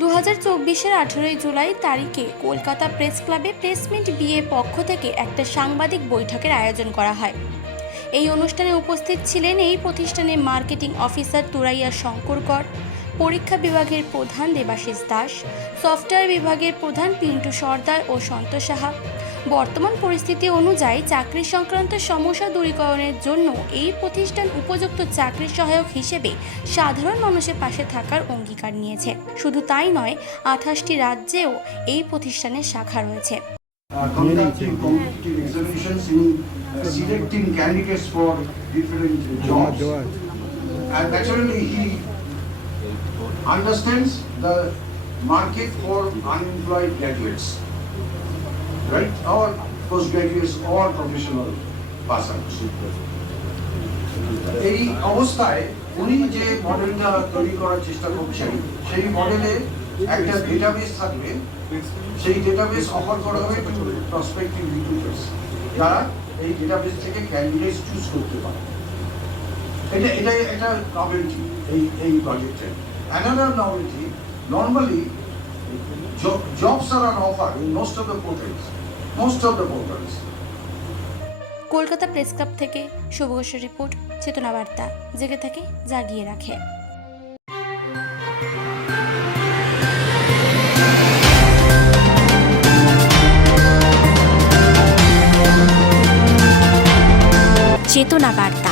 দু হাজার চব্বিশের আঠেরোই জুলাই তারিখে কলকাতা প্রেস ক্লাবে প্লেসমেন্ট বিএ পক্ষ থেকে একটা সাংবাদিক বৈঠকের আয়োজন করা হয়। এই অনুষ্ঠানে উপস্থিত ছিলেন এই প্রতিষ্ঠানের মার্কেটিং অফিসার তুরাইয়া শঙ্করকর পরীক্ষা বিভাগের প্রধান দেবাশিস দাস সফটওয়্যার বিভাগের প্রধান পিন্টু সর্দার ও সন্তোষ সাহা। বর্তমান পরিস্থিতি অনুযায়ী চাকরি সংক্রান্ত সমস্যা দূরীকরণের জন্য এই প্রতিষ্ঠান উপযুক্ত চাকরি সহায়ক হিসেবে সাধারণ মানুষের পাশে থাকার অঙ্গীকার নিয়েছে। শুধু তাই নয় আঠাশটি রাজ্যেও এই প্রতিষ্ঠানের শাখা রয়েছে। Uh, conducting competitive examinations in uh, selecting candidates for different jobs. And naturally, he understands the market for unemployed graduates, right? Or postgraduates or professional persons. এই অবস্থায় উনি যে মডেলটা তৈরি করার চেষ্টা করছেন সেই মডেলে একটা ডেটাবেস থাকবে সেই ডেটাবেস অফার করা হবে প্রসপেক্টিভ রিক্রুটার্স যারা এই ডেটাবেস থেকে ক্যান্ডিডেটস চুজ করতে পারে এটা নভেলটি এই এই another novelty normally Kolkata press club থেকে শুভ ঘোষের রিপোর্ট, চেতনা বার্তা, জেগে থাকে জাগিয়ে রাখে। চেতনা বার্তা।